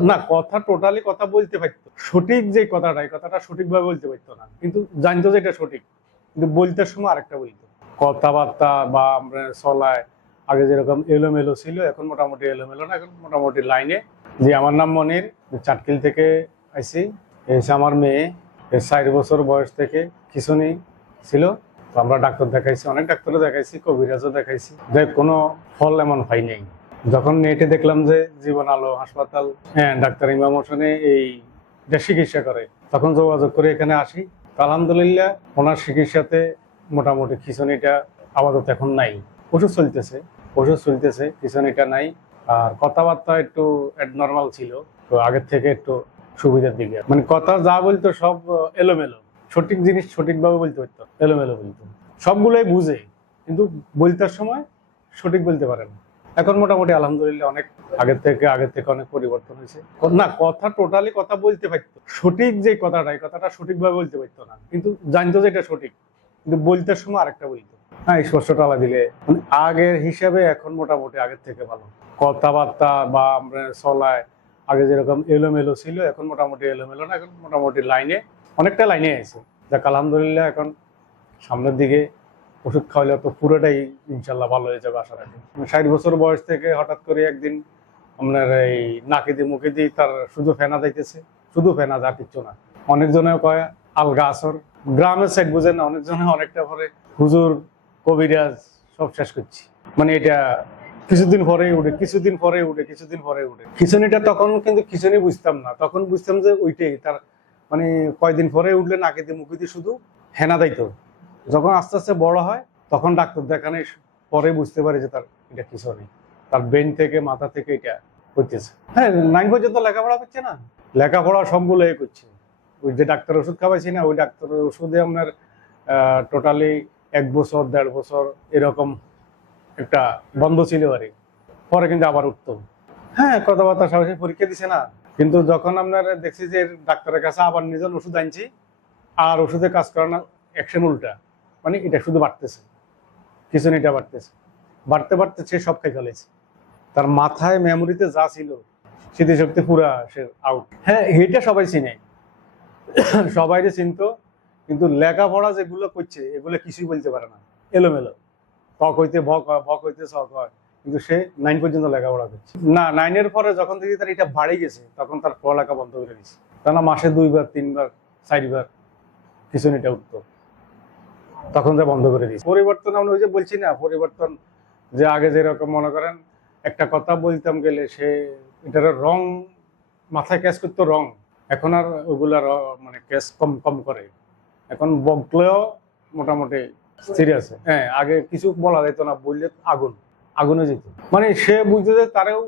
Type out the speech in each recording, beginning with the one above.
না, কথা টোটালি কথা বলতে পারতো। সঠিক যে কথাটা, এই কথাটা সঠিকভাবে বলতে পারতো না। কিন্তু জানতো যে এটা সঠিক। কিন্তু বলতে সময় আরেকটা বলতো। কথাবার্তা বা আমরা চলায়, আগে যেরকম এলোমেলো ছিল, এখন মোটামুটি এলোমেলো না, এখন মোটামুটি লাইনে। যে আমার নাম মনির চাটকিল থেকে আইসি এসে আমার মেয়ে, এর ষাট বছর বয়স থেকে খিচুনি ছিল। তো আমরা ডাক্তার দেখাইছি, অনেক ডাক্তারও দেখাইছি, কবিরাজও দেখাইছি। যে কোনো ফল এমন পাই নাই। যখন নেটে দেখলাম যে জীবন আলো হাসপাতাল হ্যাঁ ডাক্তার ইমাম হোসেনে এই এটা চিকিৎসা করে, তখন যোগাযোগ করে এখানে আসি। আলহামদুলিল্লাহ ওনার চিকিৎসাতে মোটামুটি খিচুনিটা আপাতত এখন নাই। ওষুধ চলতেছে ওষুধ চলতেছে খিচুনিটা নাই। আর কথাবার্তা একটু নর্মাল ছিল, তো আগের থেকে একটু সুবিধার দিকে। মানে কথা যা বলতো সব এলোমেলো। সঠিক জিনিস সঠিকভাবে বলতে পারতো, এলোমেলো বলতো। সবগুলোই বুঝে, কিন্তু বলতে সময় সঠিক বলতে পারে না। এখন মোটামুটি আলহামদুলিল্লাহ অনেক আগের থেকে আগের থেকে অনেক পরিবর্তন হয়েছে। না, কথা টোটালি কথা বলতে পারতো। সঠিক যে কথাটা, এই কথাটা সঠিকভাবে বলতে পারতো না। কিন্তু জানতো যে এটা সঠিক। কিন্তু বলতে সময় আরেকটা বলতো। হ্যাঁ স্পষ্ট টালা দিলে। মানে আগের হিসাবে এখন মোটামুটি আগের থেকে ভালো। কথাবার্তা বা আমরা চলায়, আগে যেরকম এলোমেলো ছিল, এখন মোটামুটি এলোমেলো না, এখন মোটামুটি লাইনে, অনেকটা লাইনে আছে। যাক, আলহামদুলিল্লাহ এখন সামনের দিকে ওষুধ খাওয়ালে তো পুরোটাই ইনশাল্লাহ ভালো হয়ে যাবে, আশা রাখি। ষাট বছর বয়স থেকে হঠাৎ করে একদিন আপনার এই নাকে দিয়ে, মুখে দিয়ে তার শুধু ফেনা যাইতেছে। শুধু ফেনা, যা কিচ্ছু না। অনেকজনে কয়, আলগা আসর। গ্রামের সাইড বুঝে না, অনেকজনে অনেকটা পরে, হুজুর, কবিরাজ, সব শেষ করছি। মানে এটা কিছুদিন পরে উঠে, কিছুদিন পরে উঠে, কিছুদিন পরে উঠে। খিচুনিটা তখন কিন্তু খিচুনি বুঝতাম না। তখন বুঝতাম যে ওইটাই, তার মানে কয়দিন পরে উঠলে নাকে দিয়ে, মুখে দিয়ে শুধু হেনা দিত যখন আস্তে আস্তে বড় হয়, তখন ডাক্তার দেখানোর পরে বুঝতে পারে যে তার এটা কিছু নেই। তার ব্রেন থেকে, মাথা থেকে এটা হইতেছে। হ্যাঁ নাইন পর্যন্ত লেখাপড়া করছে না। লেখাপড়া সবগুলো এ করছে। ওই যে ডাক্তার ওষুধ খাওয়াইছি না, ওই ডাক্তারের ওষুধে আপনার টোটালি এক বছর, দেড় বছর এরকম একটা বন্ধ ছিল আর। পরে কিন্তু আবার উঠতো। হ্যাঁ কথাবার্তা সবাই পরীক্ষা দিছে না। কিন্তু যখন আপনার দেখছি যে ডাক্তারের কাছে আবার নিজের ওষুধ আনছি, আর ওষুধে কাজ করে না অ্যাকশন উল্টা। মানে এটা শুধু বাড়তেছে। কিছু এটা বাড়তেছে। বাড়তে বাড়তে সে সব খেয়ে ফেলেছে তার মাথায় মেমোরিতে যা ছিল, স্মৃতিশক্তি পুরা সে আউট হ্যাঁ এটা সবাই চিনে। সবাই চিনতো, কিন্তু লেখাপড়া যেগুলো করছে, এগুলো কিছুই বলতে পারে না। এলোমেলো। কক হইতে ভক হয়, ভক হইতে শখ হয়, কিন্তু সে নাইন পর্যন্ত লেখাপড়া করছে। না নাইনের পরে যখন থেকে তার এটা বাড়ে গেছে, তখন তার পড়ালেখা বন্ধ করে দিচ্ছে তা না মাসে দুইবার, তিনবার, চারবার কিছু এটা উঠতো। তখন যা বন্ধ করে দিয়েছে। পরিবর্তন আমরা ওই যে বলছি না পরিবর্তন যে আগে যেরকম মনে করেন একটা কথা বলতাম গেলে সে এটার রং মাথায় ক্যাচ করতো রং। এখন আর ওগুলার মানে ক্যাচ কম কম করে। এখন বকলেও মোটামুটি আছে হ্যাঁ আগে কিছু বলা যেত না বললে আগুন আগুনে যেত। মানে সে বুঝতে যে তারেও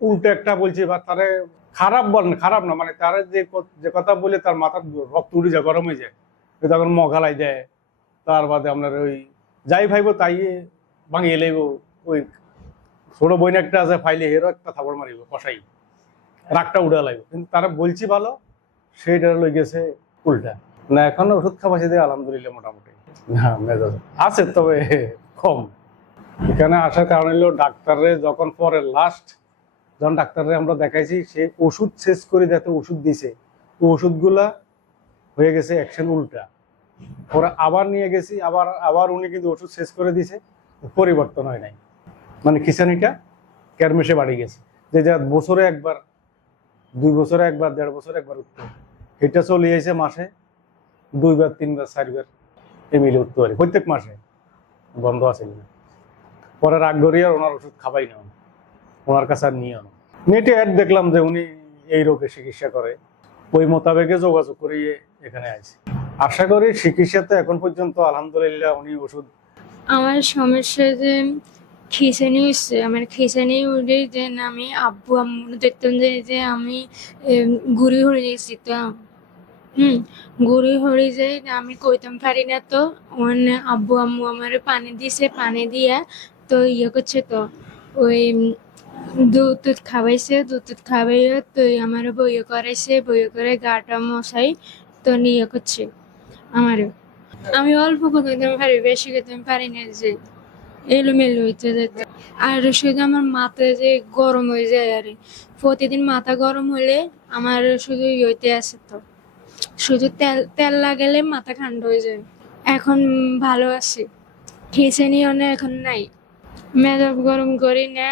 উল্টো একটা বলছে বা তারে খারাপ বল খারাপ না মানে তারে যে যে কথা বলে তার মাথার রক্ত উড়ে যায় গরম হয়ে যায়। তখন মগালাই দেয়। তার বাদে আপনার ওই যাই ভাইবো তাই ভাঙিয়ে লাইব। ওই ছোট বইন একটা আছে, ফাইলে হেরো একটা থাপড় মারিব, কষাই। রাগটা উড়া লাগবে। কিন্তু তারা বলছি ভালো সেইটা লই গেছে উল্টা। না, এখন ওষুধ খাওয়াছি দিয়ে আলহামদুলিল্লাহ মোটামুটি। হ্যাঁ মেজাজ আছে, তবে কম। এখানে আসার কারণ হলো ডাক্তারে যখন পরে লাস্ট যখন ডাক্তারে আমরা দেখাইছি, সে ওষুধ শেষ করে যাতে ওষুধ দিছে। ওষুধগুলা হয়ে গেছে অ্যাকশন উল্টা। পরে আবার নিয়ে গেছি, আবার আবার উনি কিন্তু ওষুধ শেষ করে দিছে পরিবর্তন হয় নাই। মানে খিসানিটা ক্যারমেশে বাড়ি গেছে। যে যা বছরে একবার, দুই বছরে একবার, দেড় বছরে একবার উঠতো। এটা চলে এসে মাসে দুইবার, তিনবার, চারবার এমিলে উঠতে পারে। প্রত্যেক মাসে। বন্ধ আছে কিনা? পরে রাগ আর ওনার ওষুধ খাবাই না ওনার কাছে আর নিয়ে আনো। নেটে অ্যাড দেখলাম যে উনি এই রোগে চিকিৎসা করে। ওই মোতাবেকে যোগাযোগ করিয়ে এখানে আইছে। আশা করি চিকিৎসা তো এখন পর্যন্ত আলহামদুলিল্লাহ উনি ওষুধ আমার সমস্যা যে খিঁচানি হচ্ছে, আমার খিঁচানি উঠে যে আমি আব্বু আম্মু দেখতাম যে যে আমি গুড়ি হয়ে গেছি তো। হুম, গুড়ি হয়ে যাই আমি কইতাম পারি না তো। মানে আব্বু আম্মু আমার পানি দিছে, পানি দিয়া তো ইয়ে করছে তো। ওই, দুধ টুধ খাওয়াইছে, দুধ টুধ খাওয়াইও তো আমার বইয়ে করাইছে, বইয়ে করে গাটা মশাই তো নিয়ে করছে। আমারও। আমি অল্প করতে পারি বেশি করতে পারি না যে এলোমেলো হইতে যেতে আর শুধু আমার মাথা যে গরম হয়ে যায় আর, প্রতিদিন মাথা গরম হলে আমার শুধু ইয়েতে আছে তো। শুধু তেল তেল লাগালে মাথা ঠান্ডা হয়ে যায়। এখন ভালো আছি। খিচেনি অনেক এখন নাই। মেজাব গরম করি না